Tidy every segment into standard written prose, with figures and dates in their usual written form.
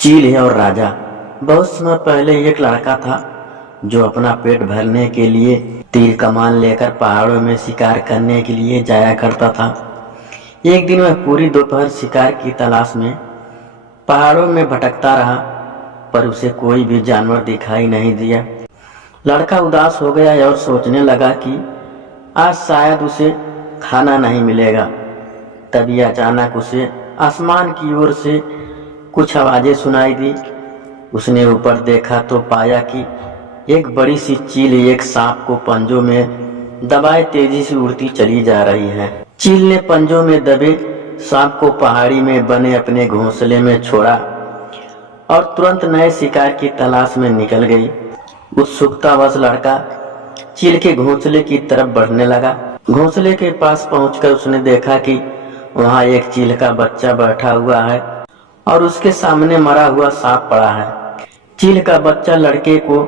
चील है और राजा। बहुत समय पहले एक लड़का था जो अपना पेट भरने के लिए तीर कमान लेकर पहाड़ों में शिकार करने के लिए जाया करता था। एक दिन वह पूरी दोपहर शिकार की तलाश में पहाड़ों में भटकता रहा, पर उसे कोई भी जानवर दिखाई नहीं दिया। लड़का उदास हो गया और सोचने लगा कि आज शायद उसे खाना नहीं मिलेगा। तभी अचानक उसे आसमान की ओर से कुछ आवाजें सुनाई दी। उसने ऊपर देखा तो पाया कि एक बड़ी सी चील एक सांप को पंजों में दबाए तेजी से उड़ती चली जा रही है। चील ने पंजों में दबे सांप को पहाड़ी में बने अपने घोंसले में छोड़ा और तुरंत नए शिकार की तलाश में निकल गई। उत्सुकतावश लड़का चील के घोंसले की तरफ बढ़ने लगा। घोंसले के पास पहुंचकर उसने देखा कि वहां एक चील का बच्चा बैठा हुआ है और उसके सामने मरा हुआ सांप पड़ा है। चील का बच्चा लड़के को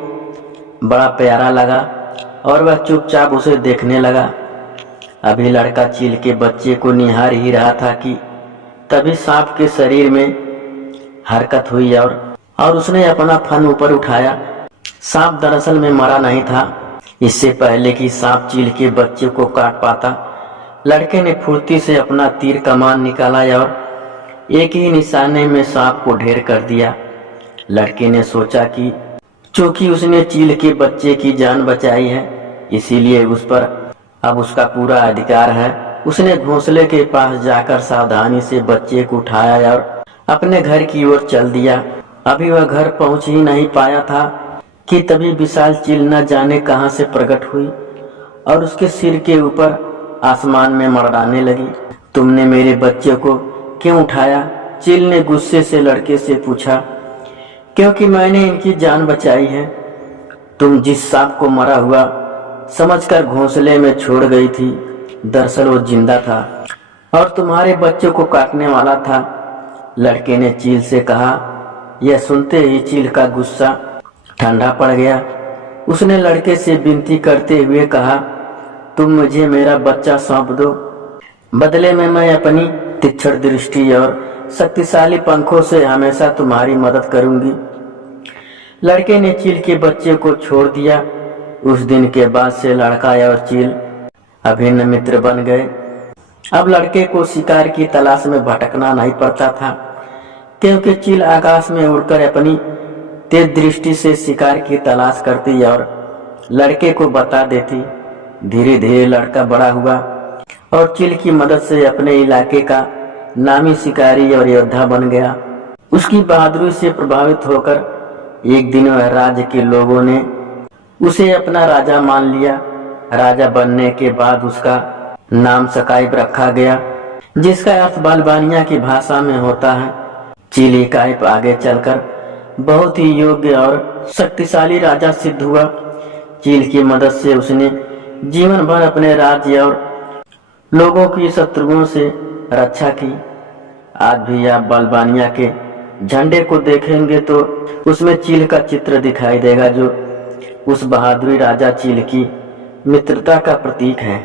बड़ा प्यारा लगा और वह चुपचाप उसे देखने लगा। अभी लड़का चील के बच्चे को निहार ही रहा था कि तभी सांप के शरीर में हरकत हुई और उसने अपना फन ऊपर उठाया। सांप दरअसल में मरा नहीं था। इससे पहले कि सांप चील के बच्चे को काट पाता, लड़के ने फुर्ती से अपना तीर कमान निकाला और एक ही निशाने में सांप को ढेर कर दिया। लड़के ने सोचा कि चूंकि उसने चील के बच्चे की जान बचाई है, इसीलिए उस पर अब उसका पूरा अधिकार है। उसने घोंसले के पास जाकर सावधानी से बच्चे को उठाया और अपने घर की ओर चल दिया। अभी वह घर पहुंच ही नहीं पाया था कि तभी विशाल चील न जाने कहां से प्रकट हुई और उसके सिर के ऊपर आसमान में मंडराने लगी। तुमने मेरे बच्चे को क्यों उठाया? चील ने गुस्से से लड़के से पूछा। क्योंकि मैंने इनकी जान बचाई है। तुम जिस सांप को मरा हुआ समझकर घोंसले में छोड़ गई थी, दरअसल वो जिंदा था और तुम्हारे बच्चे को काटने वाला था, लड़के ने चील से कहा। यह सुनते ही चील का गुस्सा ठंडा पड़ गया। उसने लड़के से विनती करते हुए कहा, तुम मुझे मेरा बच्चा सौंप दो, बदले में मैं अपनी तीक्ष्ण दृष्टि और शक्तिशाली पंखों से हमेशा तुम्हारी मदद करूंगी। लड़के ने चील के बच्चे को छोड़ दिया। उस दिन के बाद से लड़का और चील अभिन्न मित्र बन गए। अब लड़के को शिकार की तलाश में भटकना नहीं पड़ता था, क्योंकि चील आकाश में उड़कर अपनी तेज दृष्टि से शिकार की तलाश करती और लड़के को बता देती। धीरे धीरे लड़का बड़ा हुआ और चील की मदद से अपने इलाके का नामी शिकारी और योद्धा बन गया। उसकी बहादुरी से प्रभावित होकर एक दिन वह राज्य के लोगों ने उसे अपना राजा मान लिया। राजा बनने के बाद उसका नाम सकाइब रखा गया, जिसका अर्थ बालबानिया की भाषा में होता है। चील इकाइब आगे चलकर बहुत ही योग्य और शक्तिशाली राजा सिद्ध हुआ। चील की मदद से उसने जीवन भर अपने राज्य और लोगों की शत्रुओं से रक्षा की। आज भी आप बालबानिया के झंडे को देखेंगे तो उसमें चील का चित्र दिखाई देगा, जो उस बहादुर राजा चील की मित्रता का प्रतीक है।